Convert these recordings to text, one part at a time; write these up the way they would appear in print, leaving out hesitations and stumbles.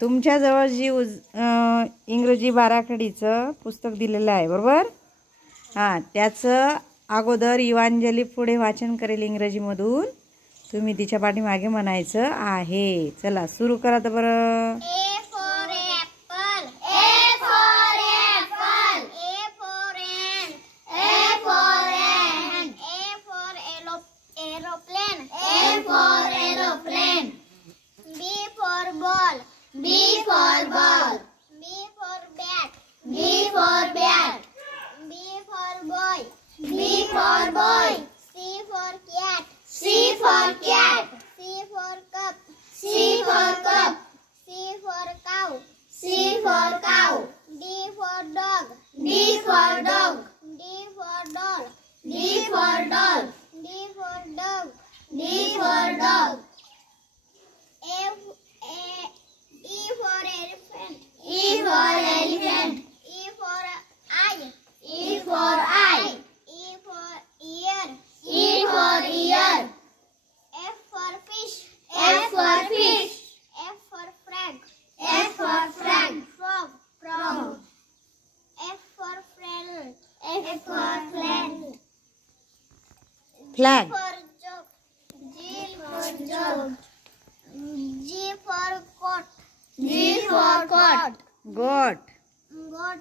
तुमच्याजवळ जी इंग्रजी बाराखडीचं पुस्तक दिलेलं आहे बरोबर. हां, त्याचं अगोदर इवांजली पुढे वाचन करेल इंग्रजीमधून. तुम्ही तिच्या पाठीमागे म्हणायचं आहे. चला सुरू करा तर बरं. B for ball. B for bat. B for bat. B for boy. B for boy. C for cat. C for cat. C for cup. C for cup. C for cow. C for cow. D for dog. D for dog. D for doll. D for doll. D for dog. D for dog. E for elephant. E for elephant. E for eye. E for eye. E for ear. E for ear. F for fish. F for fish. F for frog. F for frog. Frog. Frog. F for flag. F for flag. Flag. G for jug. G for jug. G for coat. G for coat. Goat. Goat.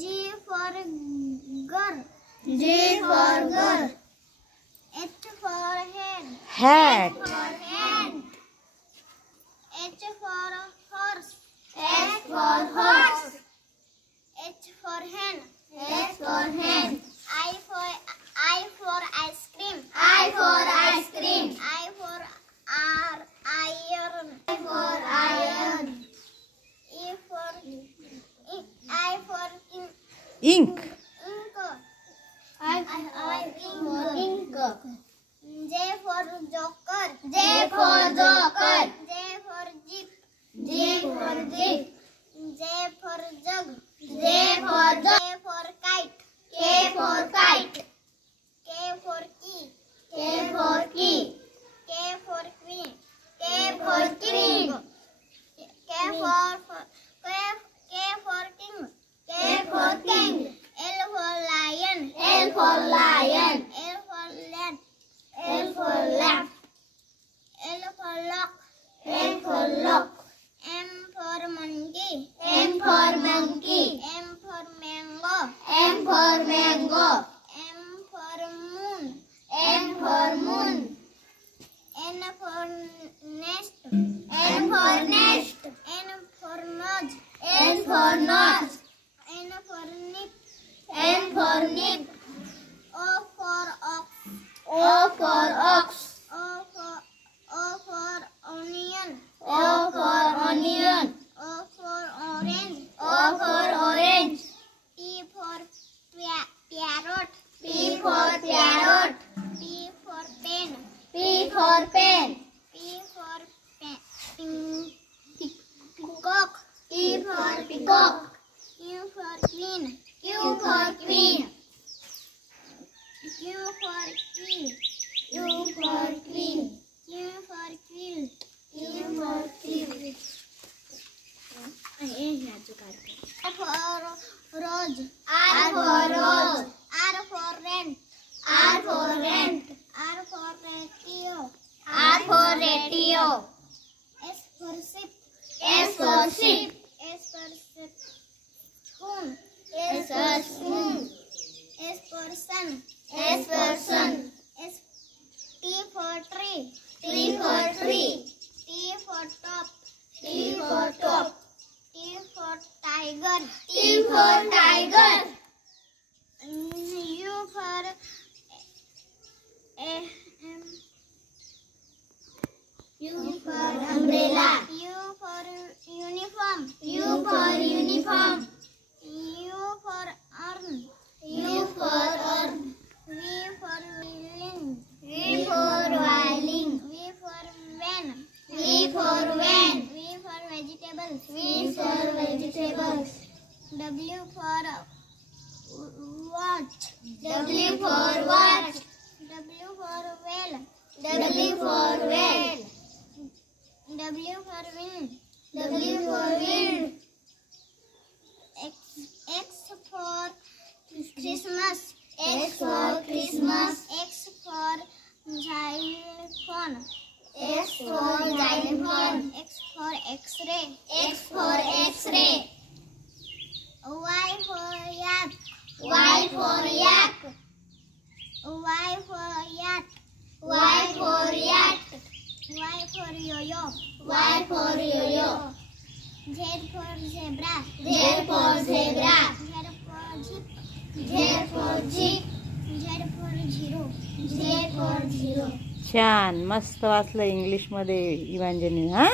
G for girl. G for girl. H for head. Hat. H for hand. H for horse. H for horse. H for hen. H for hen. I for ice cream. I for ice cream. I for iron. I for iron. E for I for ink. Ink. I for ink. J for joker. J for joker. J for jeep. J for jeep. J for jug. J for jug. K for kite. K for kite. K for key. K for key. K for queen. K for king. K for king. K for king. L for lion. L for lion. L for lamb. L for lamb. L for lock. L for lock. M for monkey. M for monkey. M for mango. M for mango. M for moon. M for moon. N for nest. N for nest. N for nose. N for nose. N for nip. N for nip. O for ox. O for ox. O for onion. O for onion. O for orange. O for orange. P for parrot. P for parrot. P for pen. P for pen. P for peacock. P for peacock. Q for queen. Q for queen. Q for queen. Q for queen. Q for quill. Q for quill. R for rose. R for rose. R for rent. R for rent. R for radio. R for radio. S for ship. S for ship. S for spoon. S for spoon. S for sun. S for sun. S T for tree. T for tree. T for top. T for top. T for tiger. T for tiger. U for U for umbrella. U for uniform. U for uniform. U for urn. U for urn. V for violin. V for violin. V for van. V for van. V for vegetables. V for vegetables. W for watch. W for watch. W for whale. W for whale. W for win. xylophone. X for xylophone. X for X-ray. X for X-ray. Y for yak. Y for yak. Y for yak. Y for yak. Y for yo-yo. Y for yo-yo. Z for zebra. Z for zebra. Z for jeep. Z for jeep. Z for zero. Z for zero. छान, मस्त वाचलं इंग्लिशमध्ये इवांजली. हा